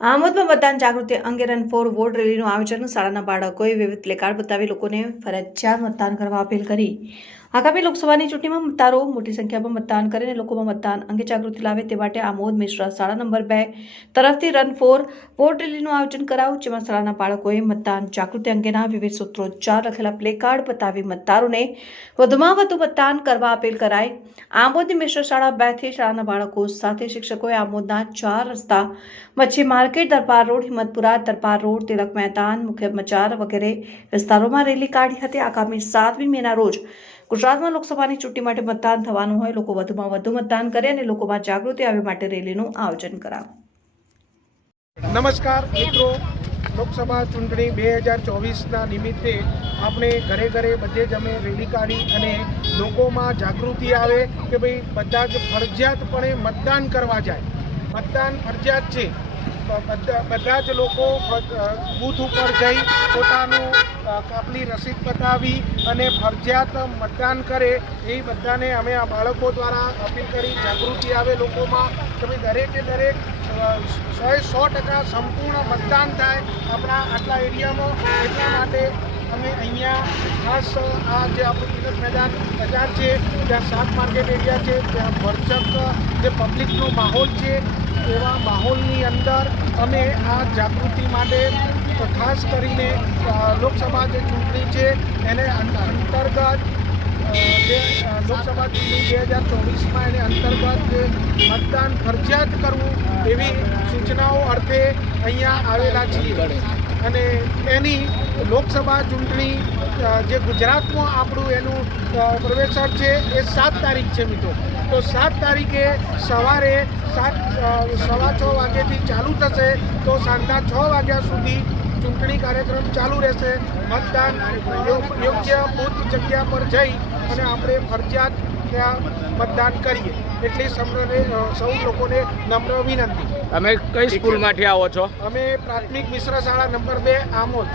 આમોદમાં મતદાન જાગૃતિ અંગે run for vote રેલીનું આયોજન શાળાના બાળકોએ વિવિધ પ્લેકાર્ડ બતાવી લોકોને ફરજિયાત મતદાન કરવા અપીલ કરી. આગામી લોકસભાની ચૂંટણીમાં મતદારો મોટી સંખ્યામાં મતદાન કરીને લોકોમાં મતદાન અંગે જાગૃતિ લાવે તે માટે આમોદ મિશ્રા શાળા નંબર બે તરફથી રન ફોર વોટ રેલીનું આયોજન કરાયું, જેમાં શાળાના બાળકોએ મતદાન જાગૃતિ અંગેના વિવિધ સૂત્રોચ્ચાર લખેલા પ્લેકાર્ડ બતાવી મતદારોને વધુમાં વધુ મતદાન કરવા અપીલ કરાઈ. આમોદની મિશ્ર શાળા બેથી શાળાના બાળકો સાથે શિક્ષકોએ આમોદના ચાર રસ્તા મચ્છી market, Darbar road, Himmatpura, Darbar road, Tilak Maidan, મુખ્ય બજાર વગેરે વિસ્તારોમાં રેલી કાઢી હતી. આગામી સાતમી મેના રોજ ગુજરાતમાં લોકસભાની ચૂંટણી માટે મતદાન થવાનું હોય, લોકો વધુમાં વધુ મતદાન કરે અને લોકોમાં જાગૃતિ આવે માટે રેલીનું આયોજન કરાવે નમસ્કાર મિત્રો. લોકસભા ચૂંટણી બે હજાર ચોવીસના નિમિત્તે આપણે ઘરે ઘરે બધે જ અમે રેલી કાઢી અને લોકોમાં જાગૃતિ આવે કે ભાઈ બધા જ ફરજિયાતપણે મતદાન કરવા જાય. મતદાન ફરજિયાત છે. બધા જ લોકો બૂથ ઉપર જઈ પોતાનું કાપલી રસીદ બતાવી અને ફરજિયાત મતદાન કરે એ બધાને અમે આ બાળકો દ્વારા અપીલ કરી જાગૃતિ આવે લોકોમાં. કે દરેકે દરેક અ, સો ટકા સંપૂર્ણ મતદાન થાય આપણા આટલા એરિયામાં. એટલા માટે અમે અહીંયા ખાસ આ જે આપણું તિલક મેદાન બજાર છે ત્યાં શાક માર્કેટ એરિયા છે ત્યાં ભરચક જે પબ્લિકનો માહોલ છે એવા માહોલની અંદર અમે આ જાગૃતિ માટે ખાસ કરીને લોકસભા જે ચૂંટણી છે એને અંતર્ગત જે લોકસભા ચૂંટણી બે હજાર ચોવીસમાં એને અંતર્ગત મતદાન ફરજિયાત કરવું એવી સૂચનાઓ અર્થે અહીંયા આવેલા છીએ. અને એની લોકસભા ચૂંટણી જે ગુજરાતમાં આપણું એનું પ્રવેશર છે એ સાત તારીખ છે મિત્રો. તો સાત તારીખે સવારે સાત સવા છ વાગ્યાથી ચાલુ થશે તો સાંજના છ વાગ્યા સુધી ચૂંટણી કાર્યક્રમ ચાલુ રહેશે. મતદાન યોગ્ય બૂથ જગ્યા પર જઈ અને આપણે ફરજિયાત ત્યાં મતદાન કરીએ. એટલી સમ્રને સૌ લોકોને નમ્ર વિનંતી. તમે કઈ સ્કૂલમાંથી આવો છો? અમે પ્રાથમિક મિશ્ર શાળા નંબર બે આમોદ.